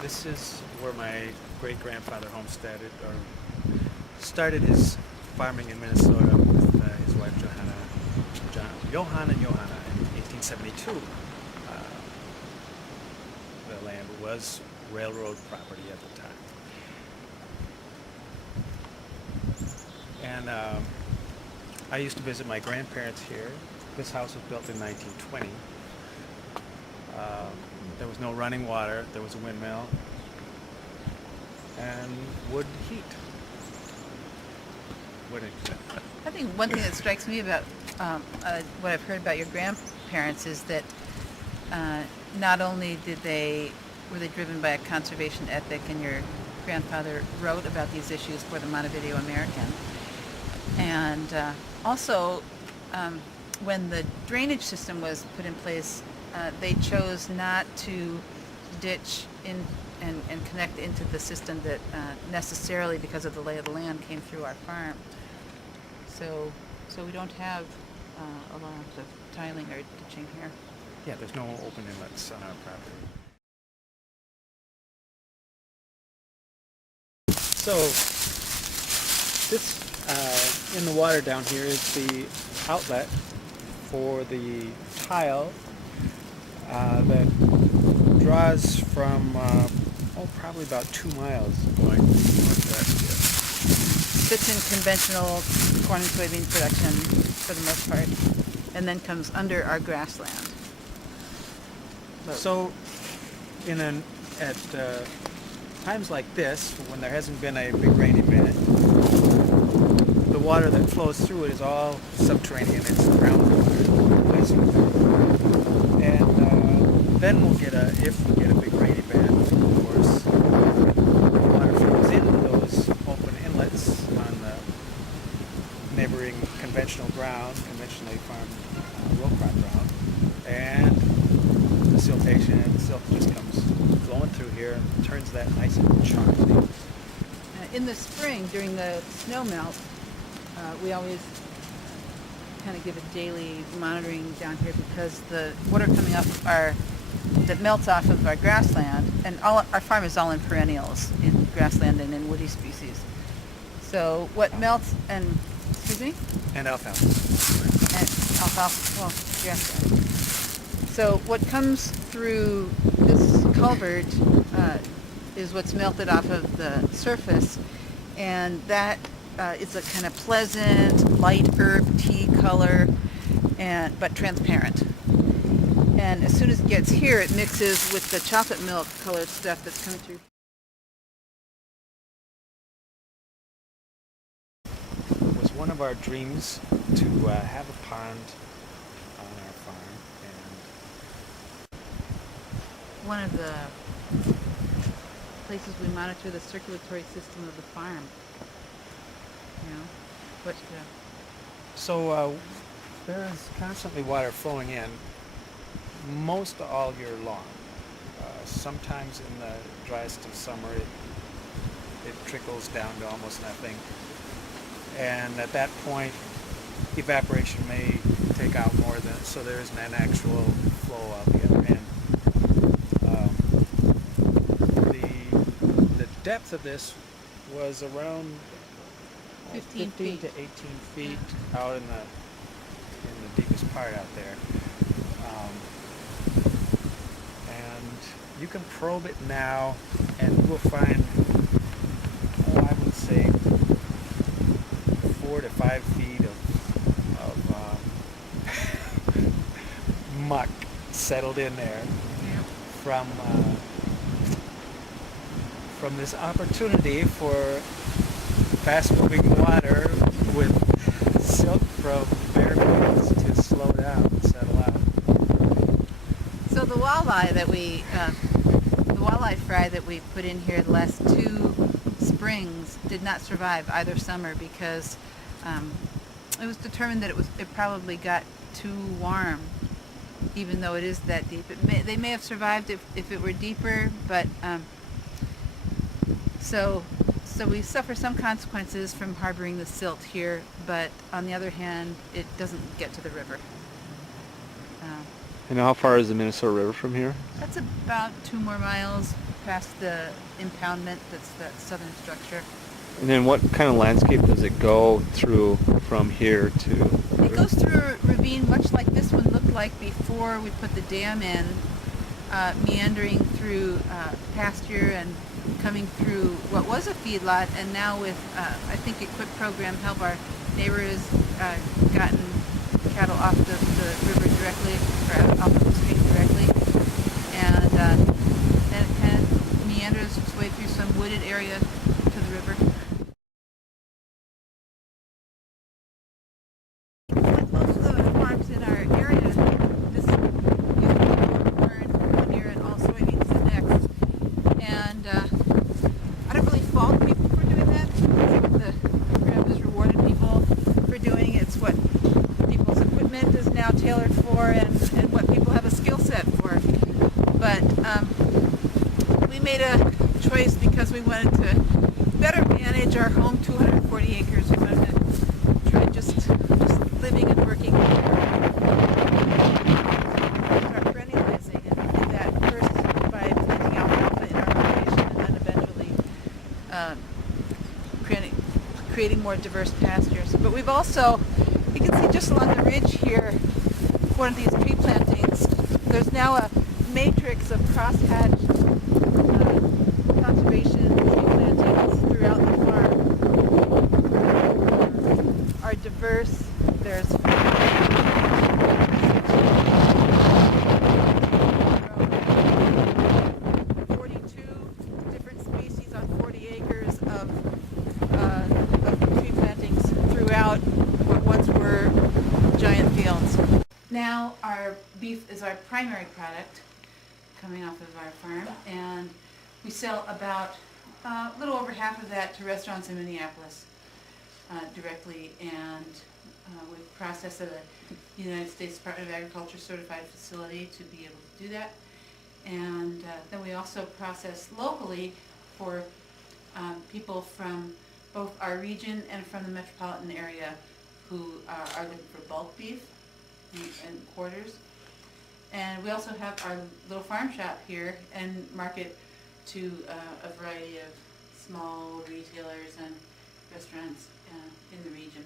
This is where my great-grandfather homesteaded or started his farming in Minnesota with his wife Johanna in 1872. The land was railroad property at the time. And I used to visit my grandparents here. This house was built in 1920. There was no running water. There was a windmill and wood heat. I think one thing that strikes me about what I've heard about your grandparents is that not only were they driven by a conservation ethic, and your grandfather wrote about these issues for the Montevideo American, and also when the drainage system was put in place, they chose not to ditch in and connect into the system that necessarily, because of the lay of the land, came through our farm. So we don't have a lot of tiling or ditching here. Yeah, there's no open inlets on our property. So this in the water down here is the outlet for the tile that draws from probably about 2 miles going northwest here. Fits in conventional corn and soybean production for the most part, and then comes under our grassland. So at times like this, when there hasn't been a big rain event, the water that flows through it is all subterranean. It's groundwater, basically. And then if we get a big rain event, of course, the water flows into those open inlets on the neighboring conventionally farmed row crop ground, and the siltation and the silt just comes flowing through here and turns that nice and chocolatey. In the spring, during the snow melt, we always kind of give a daily monitoring down here, because the water coming off that melts off of our grassland, and our farm is all in perennials, in grassland and in woody species. So what melts and alfalfa. And alfalfa, well, grassland. So what comes through this culvert is what's melted off of the surface, and that is a kind of pleasant light herb tea color, but transparent. And as soon as it gets here, it mixes with the chocolate milk colored stuff that's coming through. It was one of our dreams to have a pond on our farm, and One of the places we monitor the circulatory system of the farm. so there is constantly water flowing in most all year long. Sometimes in the driest of summer it trickles down to almost nothing, and at that point evaporation may take out more than, so there isn't an actual flow out the other end. The depth of this was around 15 to 18 feet out in the deepest part out there. And you can probe it now and you will find, I would say 4 to 5 feet of muck settled in there from this opportunity for fast-moving water with silt from bare fields to slow down and settle out. So the walleye fry that we put in here the last 2 springs did not survive either summer, because it was determined that it probably got too warm, even though it is that deep. They may have survived if it were deeper, but so we suffer some consequences from harboring the silt here, but on the other hand, it doesn't get to the river. And how far is the Minnesota River from here? That's about 2 more miles past the impoundment, that's that southern structure. And then what kind of landscape does it go through from here to? It goes through a ravine much like this one looked like before we put the dam in, meandering through pasture and coming through what was a feedlot, and now with, I think, EQIP program help, our neighbor has gotten cattle off the river directly, or off the stream directly, and then it kind of meanders its way through some wooded area to the river. Like most of the farms in our area, this used to be corn one year and all soybeans the next. And I don't really fault people for doing that. It's what the program has rewarded people for doing. It's what people's equipment is now tailored for, and what people have a skill set for. But we made a choice because we wanted to better manage our home 240 acres. We wanted to try just living and working there. Start perennializing, and we did that first by planting alfalfa in our location, and then eventually creating more diverse pastures. But we've also, you can see just along the ridge here, one of these tree plantings, there's now a matrix of crosshatch conservation tree plantings throughout the farm. Are diverse. There's 42 different species on 40 acres of tree plantings throughout what once were giant fields. Now our beef is our primary product coming off of our farm, and we sell about a little over half of that to restaurants in Minneapolis directly, and we process at a United States Department of Agriculture certified facility to be able to do that. And then we also process locally for people from both our region and from the metropolitan area who are looking for bulk beef and quarters. And we also have our little farm shop here and market to a variety of small retailers and restaurants in the region.